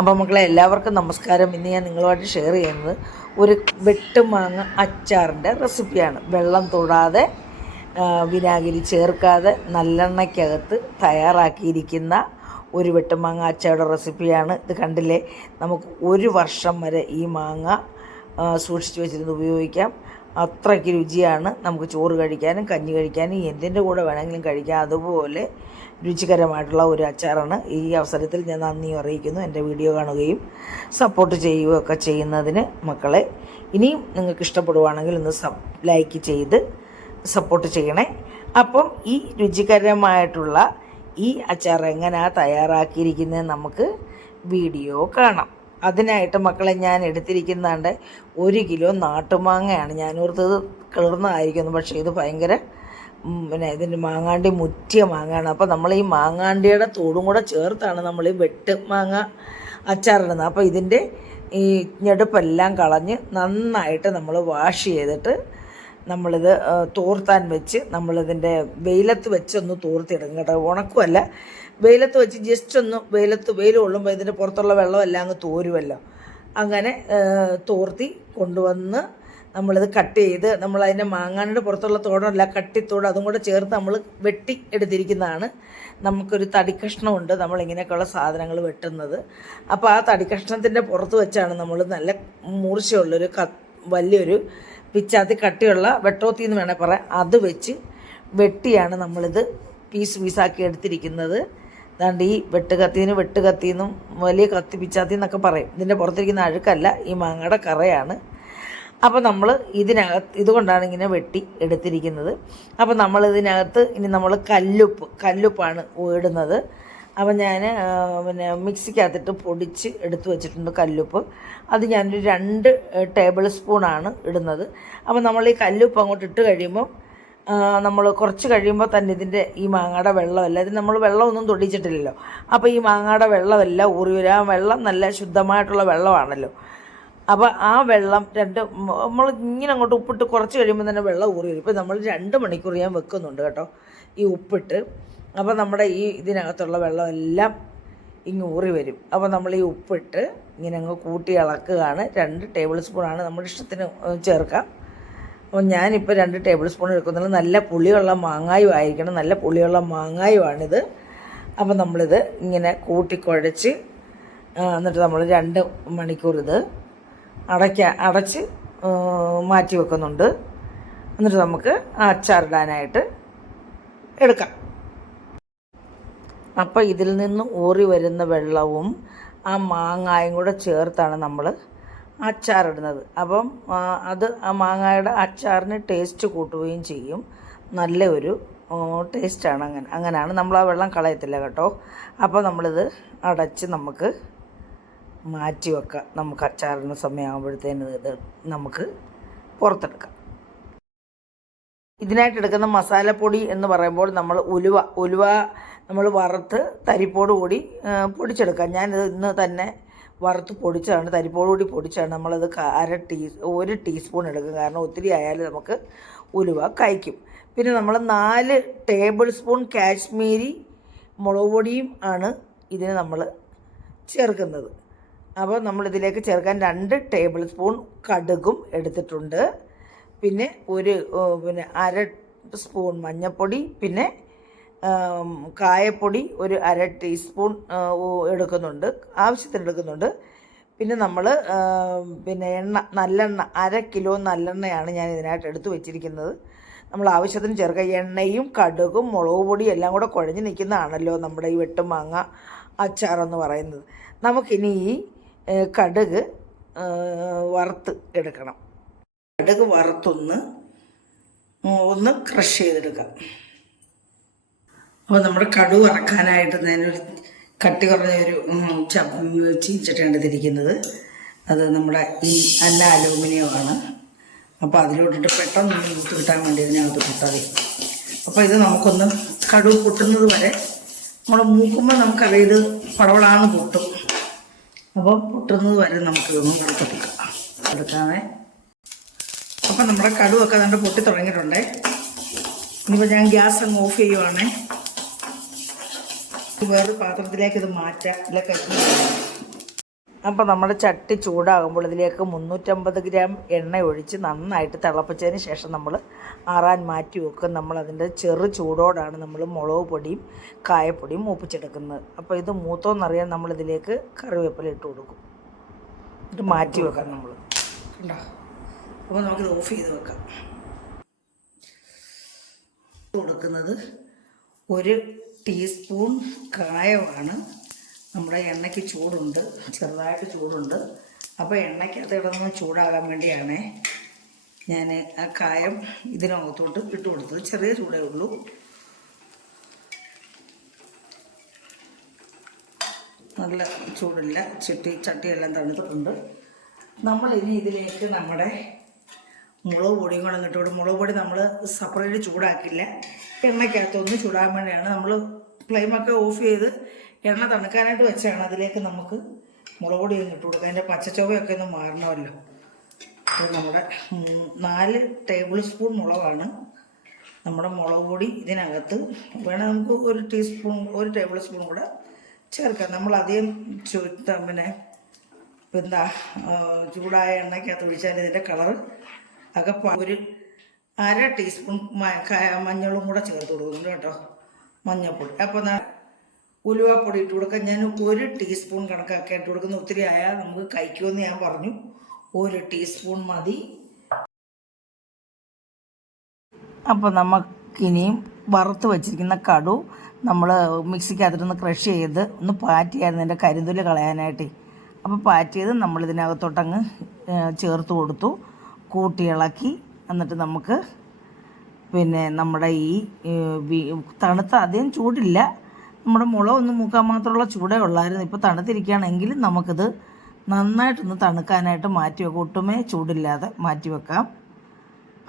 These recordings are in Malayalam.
അപ്പോൾ മക്കളെ എല്ലാവർക്കും നമസ്കാരം. ഇന്ന് ഞാൻ നിങ്ങളുമായിട്ട് ഷെയർ ചെയ്യുന്നത് ഒരു വെട്ടുമാങ്ങ അച്ചാറിൻ്റെ റെസിപ്പിയാണ്. വെള്ളം തൊടാതെ വിനാഗിരി ചേർക്കാതെ നല്ലെണ്ണയ്ക്കകത്ത് തയ്യാറാക്കിയിരിക്കുന്ന ഒരു വെട്ടുമാങ്ങ അച്ചാറുടെ റെസിപ്പിയാണ്. ഇത് കണ്ടില്ലേ, നമുക്ക് 1 വർഷം വരെ ഈ മാങ്ങ സൂക്ഷിച്ച് വെച്ചിരുന്ന് ഉപയോഗിക്കാം. അത്രയ്ക്ക് രുചിയാണ്. നമുക്ക് ചോറ് കഴിക്കാനും കഞ്ഞി കഴിക്കാനും എന്തിൻ്റെ കൂടെ വേണമെങ്കിലും കഴിക്കാം. അതുപോലെ രുചികരമായിട്ടുള്ള ഒരു അച്ചാറാണ്. ഈ അവസരത്തിൽ ഞാൻ നന്ദി അറിയിക്കുന്നു, എൻ്റെ വീഡിയോ കാണുകയും സപ്പോർട്ട് ചെയ്യുകയൊക്കെ ചെയ്യുന്നതിന്. മക്കളെ, ഇനിയും നിങ്ങൾക്ക് ഇഷ്ടപ്പെടുവാണെങ്കിൽ ഒന്ന് ലൈക്ക് ചെയ്ത് സപ്പോർട്ട് ചെയ്യണേ. അപ്പം ഈ രുചികരമായിട്ടുള്ള ഈ അച്ചാർ എങ്ങനെയാണ് തയ്യാറാക്കിയിരിക്കുന്നത് നമുക്ക് വീഡിയോ കാണാം. അതിനായിട്ട് മക്കളെ ഞാൻ എടുത്തിരിക്കുന്നുണ്ട് 1 കിലോ നാട്ടുമാങ്ങയാണ്. ഞാനോർത്തത് കിളർന്നതായിരിക്കുന്നു, പക്ഷേ ഇത് ഭയങ്കര ഇതിൻ്റെ മാങ്ങാണ്ടി മുറ്റിയ മാങ്ങയാണ്. അപ്പോൾ നമ്മൾ ഈ മാങ്ങാണ്ടിയുടെ തോടും കൂടെ ചേർത്താണ് നമ്മൾ ഈ വെട്ട് മാങ്ങ അച്ചാറിടുന്നത്. അപ്പോൾ ഇതിൻ്റെ ഈ ഞെടുപ്പെല്ലാം കളഞ്ഞ് നന്നായിട്ട് നമ്മൾ വാഷ് ചെയ്തിട്ട് നമ്മളിത് തോർത്താൻ വെച്ച് നമ്മളിതിൻ്റെ വെയിലത്ത് വെച്ചൊന്ന് തോർത്തിടും കേട്ടോ. ഉണക്കുമല്ല, വെയിലത്ത് വെച്ച് ജസ്റ്റ് ഒന്ന് വെയിൽ കൊള്ളുമ്പോൾ ഇതിൻ്റെ പുറത്തുള്ള വെള്ളമെല്ലാം അങ്ങ് തോരുമല്ലോ. അങ്ങനെ തോർത്തി കൊണ്ടുവന്ന് നമ്മളിത് കട്ട് ചെയ്ത് നമ്മളതിൻ്റെ മാങ്ങാനിയുടെ പുറത്തുള്ള തോടല്ല, കട്ടിത്തോട് അതും കൂടെ ചേർത്ത് നമ്മൾ വെട്ടി എടുത്തിരിക്കുന്നതാണ്. നമുക്കൊരു തടിക്കഷ്ണമുണ്ട് നമ്മളിങ്ങനെയൊക്കെയുള്ള സാധനങ്ങൾ വെട്ടുന്നത്. അപ്പോൾ ആ തടിക്കഷ്ണത്തിൻ്റെ പുറത്ത് വെച്ചാണ് നമ്മൾ നല്ല മൂർച്ചയുള്ളൊരു വലിയൊരു പിച്ചാത്തി കട്ടിയുള്ള വെട്ടോത്തി എന്ന് വേണേൽ പറയാം, അത് വെച്ച് വെട്ടിയാണ് നമ്മളിത് പീസാക്കി എടുത്തിരിക്കുന്നത്. അതാണ്ട് ഈ വെട്ടുകത്തിന്നും വലിയ കത്തി പിച്ചാത്തി എന്നൊക്കെ പറയും. ഇതിൻ്റെ പുറത്തിരിക്കുന്ന അഴുക്കല്ല, ഈ മാങ്ങയുടെ കറയാണ്. അപ്പോൾ നമ്മൾ ഇതുകൊണ്ടാണ് ഇങ്ങനെ വെട്ടി എടുത്തിരിക്കുന്നത്. അപ്പോൾ നമ്മളിതിനകത്ത് ഇനി നമ്മൾ കല്ലുപ്പാണ് ഇടുന്നത്. അപ്പോൾ ഞാൻ മിക്സിക്കകത്തിട്ട് പൊടിച്ച് എടുത്തു വെച്ചിട്ടുണ്ട് കല്ലുപ്പ്. അത് ഞാനൊരു 2 ടേബിൾ സ്പൂണാണ് ഇടുന്നത്. അപ്പോൾ നമ്മൾ ഈ കല്ലുപ്പ് അങ്ങോട്ട് ഇട്ട് കഴിയുമ്പം നമ്മൾ കുറച്ച് കഴിയുമ്പോൾ തന്നെ ഇതിൻ്റെ ഈ മാങ്ങയുടെ വെള്ളമല്ല, ഇത് നമ്മൾ വെള്ളമൊന്നും തൊടിച്ചിട്ടില്ലല്ലോ. അപ്പോൾ ഈ മാങ്ങയുടെ വെള്ളമെല്ലാം ഊറി വരും. ആ വെള്ളം നല്ല ശുദ്ധമായിട്ടുള്ള വെള്ളമാണല്ലോ. അപ്പോൾ ആ വെള്ളം നമ്മൾ ഇങ്ങനെ അങ്ങോട്ട് ഉപ്പിട്ട് കുറച്ച് കഴിയുമ്പോൾ തന്നെ വെള്ളം ഊറി വരും. ഇപ്പോൾ നമ്മൾ 2 മണിക്കൂർ ഞാൻ വെക്കുന്നുണ്ട് കേട്ടോ ഈ ഉപ്പിട്ട്. അപ്പോൾ നമ്മുടെ ഈ ഇതിനകത്തുള്ള വെള്ളമെല്ലാം ഇങ്ങ് ഊറി വരും. അപ്പോൾ നമ്മൾ ഈ ഉപ്പിട്ട് ഇങ്ങനെ അങ്ങ് കൂട്ടി ഇളക്കുകയാണ്. 2 ടേബിൾ സ്പൂണാണ് നമ്മുടെ ഇഷ്ടത്തിന് ചേർക്കാം. അപ്പോൾ ഞാനിപ്പോൾ 2 ടേബിൾ സ്പൂൺ എടുക്കുന്നത്. നല്ല പുളിയുള്ള മാങ്ങായും ആയിരിക്കണം, നല്ല പുളിയുള്ള മാങ്ങായുമാണിത്. അപ്പോൾ നമ്മളിത് ഇങ്ങനെ കൂട്ടിക്കുഴച്ച് എന്നിട്ട് നമ്മൾ 2 മണിക്കൂർ ഇത് അടച്ച് മാറ്റി വെക്കുന്നുണ്ട്. എന്നിട്ട് നമുക്ക് അച്ചാറിടാനായിട്ട് എടുക്കാം. അപ്പോൾ ഇതിൽ നിന്ന് ഊറി വരുന്ന വെള്ളവും ആ മാങ്ങായും കൂടെ ചേർത്താണ് നമ്മൾ അച്ചാറിടുന്നത്. അപ്പം അത് ആ മാങ്ങായുടെ അച്ചാറിന് ടേസ്റ്റ് കൂട്ടുകയും ചെയ്യും. നല്ല ഒരു ടേസ്റ്റാണ്. അങ്ങനെയാണ് നമ്മൾ ആ വെള്ളം കളയത്തില്ല കേട്ടോ. അപ്പോൾ നമ്മളിത് അടച്ച് നമുക്ക് മാറ്റി വെക്കാം. നമുക്ക് അച്ചാറിന് സമയമാകുമ്പോഴത്തേന് ഇത് നമുക്ക് പുറത്തെടുക്കാം. ഇതിനായിട്ട് എടുക്കുന്ന മസാലപ്പൊടി എന്ന് പറയുമ്പോൾ നമ്മൾ ഉലുവ നമ്മൾ വറുത്ത് തരിപ്പോട് കൂടി പൊടിച്ചെടുക്കാം. ഞാനിത് ഇന്ന് തന്നെ വറുത്ത് പൊടിച്ചാണ്, തരിപ്പോട് കൂടി പൊടിച്ചാണ്. നമ്മളത് 1 ടീസ്പൂൺ എടുക്കും, കാരണം ഒത്തിരി ആയാലും നമുക്ക് ഉലുവ കഴിക്കും. പിന്നെ നമ്മൾ 4 ടേബിൾ സ്പൂൺ കാശ്മീരി മുളക് പൊടിയും ആണ് ഇതിന് നമ്മൾ ചേർക്കുന്നത്. അപ്പോൾ നമ്മളിതിലേക്ക് ചേർക്കാൻ 2 ടേബിൾ സ്പൂൺ കടുകും എടുത്തിട്ടുണ്ട്. പിന്നെ അര സ്പൂൺ മഞ്ഞൾപ്പൊടി, പിന്നെ കായപ്പൊടി ഒരു 1/2 ടീസ്പൂൺ എടുക്കുന്നുണ്ട്, ആവശ്യത്തിന് എടുക്കുന്നുണ്ട്. പിന്നെ നമ്മൾ നല്ലെണ്ണ 1 കിലോ നല്ലെണ്ണയാണ് ഞാൻ ഇതിനായിട്ട് എടുത്തു വെച്ചിരിക്കുന്നത്. നമ്മൾ ആവശ്യത്തിന് ചേർക്കുക. എണ്ണയും കടുകും മുളക് പൊടിയും എല്ലാം കൂടെ കുഴഞ്ഞ് നിൽക്കുന്നതാണല്ലോ നമ്മുടെ ഈ വെട്ടുമാങ്ങ അച്ചാറെന്ന് പറയുന്നത്. നമുക്കിനി ഈ കടുക് വറുത്ത് എടുക്കണം. കടുക് വറുത്തൊന്ന് ക്രഷ് ചെയ്തെടുക്കാം. അപ്പോൾ നമ്മുടെ കടുക് വറക്കാനായിട്ട് ഞാനൊരു കട്ടി കുറഞ്ഞൊരു ചീനിച്ചട്ടിയാണ് എടുത്തിരിക്കുന്നത്. അത് നമ്മുടെ ഈ അലൂമിനിയമാണ്. അപ്പോൾ അതിലോട്ടിട്ട് പെട്ടെന്ന് യൂസ് കിട്ടാൻ വേണ്ടി ഇതിനകത്ത് കിട്ടാതെ. അപ്പോൾ ഇത് നമുക്കൊന്ന് കടുക് പൊട്ടുന്നത് വരെ നമ്മൾ മൂക്കുമ്പോൾ നമുക്കറിയാം ഇത് പടവളാണ് പൊട്ടും. അപ്പോൾ പൊട്ടുന്നത് വരെ നമുക്കിതൊന്നും എടുക്കാമേ. അപ്പം നമ്മുടെ കടുവൊക്കെ അതുകൊണ്ട് പൊട്ടി തുടങ്ങിയിട്ടുണ്ടേ. ഇനിയിപ്പോൾ ഞാൻ ഗ്യാസ് അങ്ങ് ഓഫ് ചെയ്യുവാണേ. വേറൊരു പാത്രത്തിലേക്ക് ഇത് മാറ്റാം. അപ്പോൾ നമ്മുടെ ചട്ടി ചൂടാകുമ്പോൾ ഇതിലേക്ക് 350 ഗ്രാം എണ്ണ ഒഴിച്ച് നന്നായിട്ട് തിളപ്പിച്ചതിന് ശേഷം നമ്മൾ ആറാൻ മാറ്റി വെക്കും. നമ്മളതിൻ്റെ ചെറു ചൂടോടാണ് നമ്മൾ മുളക് പൊടിയും കായപ്പൊടിയും മൂപ്പിച്ചെടുക്കുന്നത്. അപ്പോൾ ഇത് മൂത്തോന്നറിയാൻ നമ്മളിതിലേക്ക് കറിവേപ്പില ഇട്ട് കൊടുക്കും. ഇത് മാറ്റി വെക്കാം നമ്മൾ. കണ്ടോ? അപ്പോൾ നമുക്കിത് ഓഫ് ചെയ്ത് വെക്കാം. കൊടുക്കുന്നത് 1 ടീസ്പൂൺ കായമാണ്. നമ്മുടെ എണ്ണയ്ക്ക് ചൂടുണ്ട്, ചെറുതായിട്ട് ചൂടുണ്ട്. അപ്പോൾ എണ്ണയ്ക്കകത്ത് കിടന്ന് ചൂടാകാൻ വേണ്ടിയാണ് ഞാൻ ആ കായം ഇതിനകത്തോട്ട് ഇട്ട് കൊടുത്തത്. ചെറിയ ചൂടേ ഉള്ളൂ. നല്ല ചൂടില്ല. ചട്ടിയെല്ലാം തണുത്തിട്ടുണ്ട്. നമ്മളിനി ഇതിലേക്ക് നമ്മുടെ മുളക് പൊടിയും കൂടെ ഇട്ട് കൊടുക്കും. മുളക് പൊടി നമ്മൾ സെപ്പറേറ്റ് ചൂടാക്കില്ല. എണ്ണയ്ക്കകത്തൊന്ന് ചൂടാൻ വേണ്ടിയാണ് നമ്മൾ ഫ്ലെയിമൊക്കെ ഓഫ് ചെയ്ത് എണ്ണ തണുക്കാനായിട്ട് വെച്ചാണ്. അതിലേക്ക് നമുക്ക് മുളക് പൊടിയും ഇട്ട് കൊടുക്കുക. അതിൻ്റെ പച്ചച്ചുവയൊക്കെ ഒന്ന് മാറണമല്ലോ. അപ്പോൾ നമ്മുടെ 4 ടേബിൾ സ്പൂൺ മുളകാണ് നമ്മുടെ മുളക് പൊടി. ഇതിനകത്ത് വേണേൽ നമുക്ക് 1 ടേബിൾ സ്പൂൺ കൂടെ ചേർക്കാം. നമ്മൾ അധികം എന്താ ചൂടായ എണ്ണയ്ക്കകത്ത് ഒഴിച്ചാൽ ഇതിൻ്റെ കളറ് ഒക്കെ 1/2 ടീസ്പൂൺ മഞ്ഞളും കൂടെ ചേർത്ത് കൊടുക്കുന്നുണ്ട് കേട്ടോ, മഞ്ഞൾപ്പൊടി. അപ്പോൾ ഉലുവാപ്പൊടി ഇട്ട് കൊടുക്കാം. ഞാൻ 1 ടീസ്പൂൺ കണക്കാക്കി ഇട്ട് കൊടുക്കുന്നത്. ഒത്തിരി ആയാൽ നമുക്ക് കഴിക്കുമെന്ന് ഞാൻ പറഞ്ഞു. 1 ടീസ്പൂൺ മതി. അപ്പോൾ നമുക്കിനിയും വറുത്ത് വെച്ചിരിക്കുന്ന കടു നമ്മൾ മിക്സിക്കകത്തിട്ടൊന്ന് ക്രഷ് ചെയ്ത് ഒന്ന് പാറ്റിയായിരുന്നു എൻ്റെ കരിന്തുല് കളയാനായിട്ട്. അപ്പോൾ പാറ്റിയത് നമ്മളിതിനകത്തോട്ടങ്ങ് ചേർത്ത് കൊടുത്തു, കൂട്ടി ഇളക്കി. എന്നിട്ട് നമുക്ക് നമ്മുടെ ഈ തണുത്ത അധികം ചൂടില്ല, നമ്മുടെ മുളക് ഒന്ന് മൂക്കാൻ മാത്രമുള്ള ചൂടേ ഉള്ളായിരുന്നു. ഇപ്പോൾ തണുത്തിരിക്കുകയാണെങ്കിലും നമുക്കിത് നന്നായിട്ടൊന്ന് തണുക്കാനായിട്ട് മാറ്റി വെക്കാം. ഒട്ടുമേ ചൂടില്ലാതെ മാറ്റി വെക്കാം.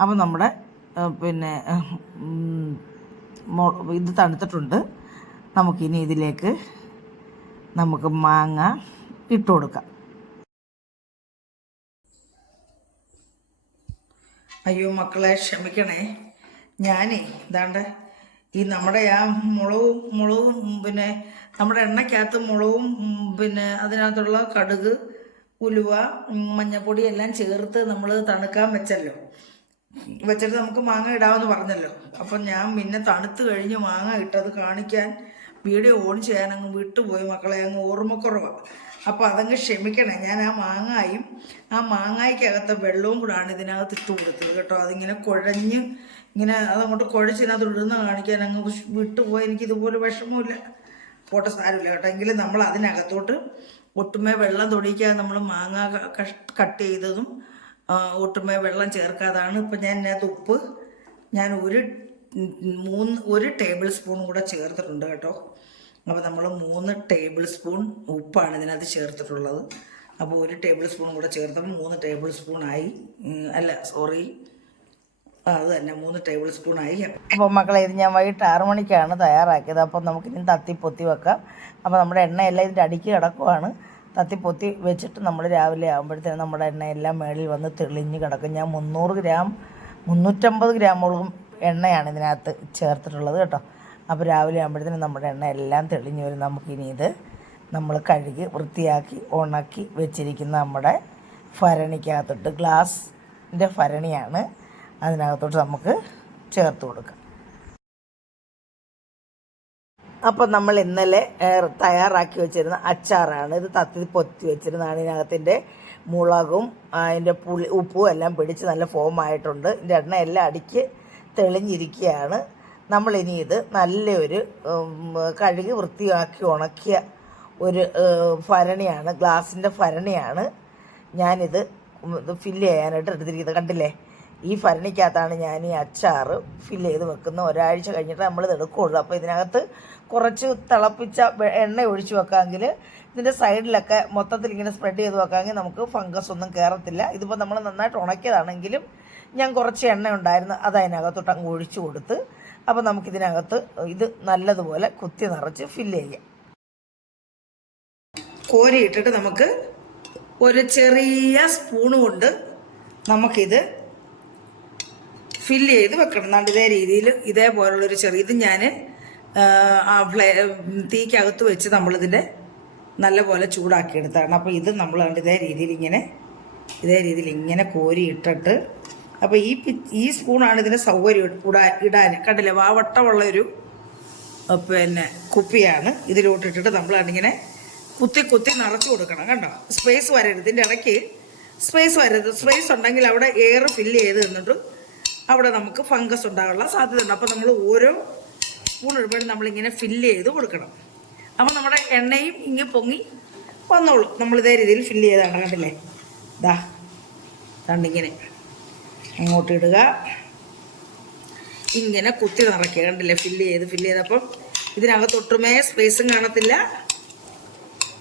അപ്പോൾ നമ്മുടെ ഇത് തണുത്തിട്ടുണ്ട്. നമുക്കിനി ഇതിലേക്ക് നമുക്ക് മാങ്ങ ഇട്ട് കൊടുക്കാം. അയ്യോ മക്കളെ ക്ഷമിക്കണേ, ഞാനേ ഇതാണ്ട് ഈ നമ്മുടെ ആ മുളകും നമ്മുടെ എണ്ണയ്ക്കകത്ത് മുളകും അതിനകത്തുള്ള കടുക്, ഉലുവ, മഞ്ഞൾപ്പൊടി എല്ലാം ചേർത്ത് നമ്മൾ തണുക്കാൻ വെച്ചിട്ട് നമുക്ക് മാങ്ങ ഇടാമെന്ന് പറഞ്ഞല്ലോ. അപ്പം ഞാൻ പിന്നെ തണുത്ത് കഴിഞ്ഞ് മാങ്ങ ഇട്ടത് കാണിക്കാൻ വീഡിയോ ഓൺ ചെയ്യാൻ അങ്ങ് വിട്ടുപോയി മക്കളെ, അങ്ങ് ഓർമ്മക്കുറവാണ്. അപ്പോൾ അതങ്ങ് ക്ഷമിക്കണേ. ഞാൻ ആ മാങ്ങായ്ക്കകത്തെ വെള്ളവും കൂടാണ് ഇതിനകത്ത് ഇട്ട് കൊടുത്തത് കേട്ടോ. അതിങ്ങനെ കുഴഞ്ഞ് അതങ്ങോട്ട് കുഴച്ചിനകത്ത് ഇടുന്ന കാണിക്കാൻ അങ്ങ് വിട്ടുപോയി. എനിക്കിതുപോലെ വിഷമമില്ല, പോട്ടെ, സാരമില്ല കേട്ടോ. എങ്കിലും നമ്മൾ അതിനകത്തോട്ട് ഒട്ടുമേ വെള്ളം തൊടിക്കാതെ നമ്മൾ മാങ്ങ കട്ട് ചെയ്തതും ഒട്ടുമേ വെള്ളം ചേർക്കാതാണ്. ഇപ്പം ഞാൻ ഇതിനകത്ത് ഉപ്പ് ഒരു ടേബിൾ സ്പൂൺ കൂടെ ചേർത്തിട്ടുണ്ട് കേട്ടോ. അപ്പോൾ നമ്മൾ 3 ടേബിൾ സ്പൂൺ ഉപ്പാണ് ഇതിനകത്ത് ചേർത്തിട്ടുള്ളത്. അപ്പോൾ 1 ടേബിൾ സ്പൂൺ കൂടെ ചേർത്തപ്പോൾ 3 ടേബിൾ സ്പൂണായി. അത് തന്നെ 3 ടേബിൾ സ്പൂണായി. അപ്പോൾ മക്കളെ, ഇത് ഞാൻ വൈകിട്ട് 6 മണിക്കാണ് തയ്യാറാക്കിയത്. അപ്പോൾ നമുക്കിനി തത്തിപ്പൊത്തി വെക്കാം. അപ്പോൾ നമ്മുടെ എണ്ണയെല്ലാം ഇതിൻ്റെ അടിക്ക് കിടക്കുവാണ്. തത്തിപ്പൊത്തി വെച്ചിട്ട് നമ്മൾ രാവിലെ ആകുമ്പോഴത്തേനും നമ്മുടെ എണ്ണയെല്ലാം മേളിൽ വന്ന് തെളിഞ്ഞ് കിടക്കും. ഞാൻ 350 ഗ്രാമോളം എണ്ണയാണ് ഇതിനകത്ത് ചേർത്തിട്ടുള്ളത് കേട്ടോ. അപ്പോൾ രാവിലെ ആകുമ്പോഴത്തേനും നമ്മുടെ എണ്ണ എല്ലാം തെളിഞ്ഞ് വരും. നമുക്കിനി ഇത് നമ്മൾ കഴുകി വൃത്തിയാക്കി ഉണക്കി വെച്ചിരിക്കുന്ന നമ്മുടെ ഭരണിക്കകത്തോട്ട്, ഗ്ലാസിൻ്റെ ഭരണിയാണ്, അതിനകത്തോട്ട് നമുക്ക് ചേർത്ത് കൊടുക്കാം. അപ്പോൾ നമ്മൾ ഇന്നലെ തയ്യാറാക്കി വെച്ചിരുന്ന അച്ചാറാണ് ഇത്. പൊത്തി വെച്ചിരുന്നതാണ്. ഇതിനകത്തിൻ്റെ മുളകും അതിൻ്റെ ഉപ്പും എല്ലാം പിടിച്ച് നല്ല ഫോമായിട്ടുണ്ട്. ഇതിൻ്റെ എണ്ണ എല്ലാം അടിക്ക് തെളിഞ്ഞിരിക്കുകയാണ്. നമ്മളിനി ഇത് നല്ലൊരു കഴുകി വൃത്തിയാക്കി ഉണക്കിയ ഒരു ഭരണിയാണ്, ഗ്ലാസിൻ്റെ ഭരണിയാണ് ഞാനിത് ഫില്ല് ചെയ്യാനായിട്ട് എടുത്തിരിക്കുന്നത്. കണ്ടില്ലേ, ഈ ഭരണിക്കകത്താണ് ഞാൻ ഈ അച്ചാർ ഫില്ല് ചെയ്ത് വെക്കുന്നത്. ഒരാഴ്ച കഴിഞ്ഞിട്ട് നമ്മളിത് എടുക്കുകയുള്ളൂ. അപ്പോൾ ഇതിനകത്ത് കുറച്ച് തിളപ്പിച്ച എണ്ണ ഒഴിച്ച് വെക്കാമെങ്കിൽ ഇതിൻ്റെ സൈഡിലൊക്കെ മൊത്തത്തിൽ ഇങ്ങനെ സ്പ്രെഡ് ചെയ്ത് വെക്കാമെങ്കിൽ നമുക്ക് ഫംഗസ് ഒന്നും കയറത്തില്ല. ഇതിപ്പോൾ നമ്മൾ നന്നായിട്ട് ഉണക്കിയതാണെങ്കിലും ഞാൻ കുറച്ച് എണ്ണ ഉണ്ടായിരുന്നു, അത് അതിനകത്തോട്ട് അങ്ങ് ഒഴിച്ചു കൊടുത്ത്. അപ്പോൾ നമുക്കിതിനകത്ത് ഇത് നല്ലതുപോലെ കുത്തി നിറച്ച് ഫില്ല് ചെയ്യാം. കോരിയിട്ടിട്ട് നമുക്ക് ഒരു ചെറിയ സ്പൂണ് കൊണ്ട് നമുക്കിത് ഫില്ല് ചെയ്ത് വെക്കണം. എന്നാണ്ട് ഇതേ രീതിയിൽ ഇതേപോലുള്ളൊരു ചെറിയ ഇത് ഞാൻ തീക്കകത്ത് വെച്ച് നമ്മളിതിൻ്റെ നല്ലപോലെ ചൂടാക്കിയെടുത്താണ്. അപ്പോൾ ഇത് നമ്മൾ കണ്ട് ഇതേ രീതിയിൽ ഇങ്ങനെ കോരി ഇട്ടിട്ട്, അപ്പോൾ ഈ സ്പൂണാണ് ഇതിന് സൗകര്യം ഇടാൻ. കണ്ടില്ലേ, വാവട്ടമുള്ളൊരു പിന്നെ കുപ്പിയാണ്. ഇതിലോട്ടിട്ടിട്ട് നമ്മൾ കണ്ടിങ്ങനെ കുത്തി നിറച്ച് കൊടുക്കണം. കണ്ടോ, സ്പേസ് വരരുത്, ഇതിൻ്റെ ഇടയ്ക്ക് സ്പേസ് വരരുത്. സ്പേസ് ഉണ്ടെങ്കിൽ അവിടെ എയർ ഫില്ല് ചെയ്ത് നിന്നിട്ട് അവിടെ നമുക്ക് ഫംഗസ് ഉണ്ടാകാനുള്ള സാധ്യതയുണ്ട്. അപ്പോൾ നമ്മൾ ഓരോ സ്പൂൺ ഇടുമ്പോഴും നമ്മളിങ്ങനെ ഫില്ല് ചെയ്ത് കൊടുക്കണം. അപ്പോൾ നമ്മുടെ എണ്ണയും ഇങ്ങനെ പൊങ്ങി വന്നോളൂ. നമ്മളിതേ രീതിയിൽ ഫില്ല് ചെയ്താണ്. കണ്ടില്ലേ, ദാണ്ടിങ്ങനെ അങ്ങോട്ട് ഇടുക, ഇങ്ങനെ കുത്തി നിറയ്ക്കുക. കണ്ടില്ലേ, ഫില്ല് ചെയ്തപ്പം ഇതിനകത്തൊട്ടുമേ സ്പേസും കാണത്തില്ല.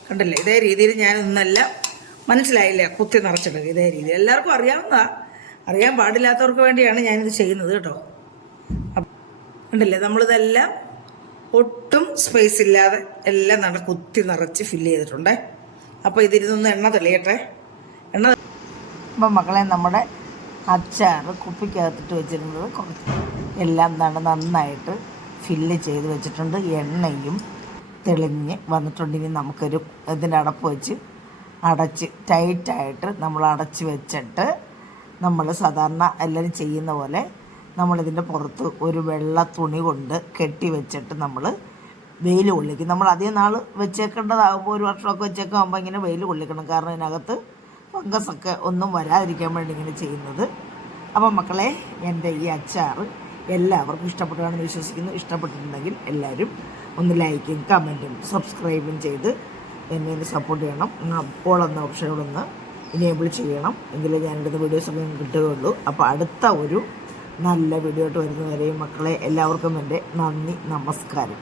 കണ്ടില്ലേ, ഇതേ രീതിയിൽ ഞാനൊന്നെല്ലാം മനസ്സിലായില്ല, കുത്തി നിറച്ചിടുക ഇതേ രീതിയിൽ. എല്ലാവർക്കും അറിയാവുന്നതാണ്, അറിയാൻ പാടില്ലാത്തവർക്ക് വേണ്ടിയാണ് ഞാനിത് ചെയ്യുന്നത് കേട്ടോ. കണ്ടില്ലേ, നമ്മളിതെല്ലാം ഒട്ടും സ്പേസ് ഇല്ലാതെ എല്ലാം കുത്തി നിറച്ച് ഫില്ല് ചെയ്തിട്ടുണ്ടേ. അപ്പോൾ ഇതിരുന്നൊന്ന് എണ്ണ തെളിയട്ടെ. അപ്പം മക്കളെ, നമ്മുടെ അച്ചാർ കുപ്പിക്കകത്തിട്ട് വെച്ചിരുന്നത് എല്ലാം നന്നായിട്ട് ഫില്ല് ചെയ്ത് വെച്ചിട്ടുണ്ട്. എണ്ണയും തെളിഞ്ഞ് വന്നിട്ടുണ്ട്. ഇനി നമുക്കൊരു ഇതിൻ്റെ അടപ്പ് വെച്ച് അടച്ച് ടൈറ്റായിട്ട് നമ്മൾ അടച്ച് വെച്ചിട്ട്, നമ്മൾ സാധാരണ എല്ലാവരും ചെയ്യുന്ന പോലെ നമ്മളിതിൻ്റെ പുറത്ത് ഒരു വെള്ള തുണി കൊണ്ട് കെട്ടി വെച്ചിട്ട് നമ്മൾ വെയിൽ കൊള്ളിക്കും. നമ്മൾ അധികം നാൾ വെച്ചേക്കേണ്ടതാകുമ്പോൾ 1 വർഷമൊക്കെ വെച്ചേക്കാകുമ്പോൾ ഇങ്ങനെ വെയിൽ കൊള്ളിക്കണം. കാരണം ഇതിനകത്ത് ഫംഗസൊക്കെ ഒന്നും വരാതിരിക്കാൻ വേണ്ടി ഇങ്ങനെ ചെയ്യുന്നത്. അപ്പം മക്കളെ, എൻ്റെ ഈ അച്ചാർ എല്ലാവർക്കും ഇഷ്ടപ്പെട്ടാണെന്ന് വിശ്വസിക്കുന്നു. ഇഷ്ടപ്പെട്ടിട്ടുണ്ടെങ്കിൽ എല്ലാവരും ഒന്ന് ലൈക്കും കമൻറ്റും സബ്സ്ക്രൈബും ചെയ്ത് എന്നെ സപ്പോർട്ട് ചെയ്യണം. അപ്പോൾ എന്ന ഓപ്ഷനോടൊന്ന് ഇനേബിൾ ചെയ്യണം. എങ്കിലേ ഞാനിടുന്ന വീഡിയോസൊക്കെ കിട്ടുകയുള്ളൂ. അപ്പോൾ അടുത്ത ഒരു നല്ല വീഡിയോ ആയിട്ട് വരുന്നവരെയും മക്കളെ എല്ലാവർക്കും എൻ്റെ നന്ദി, നമസ്കാരം.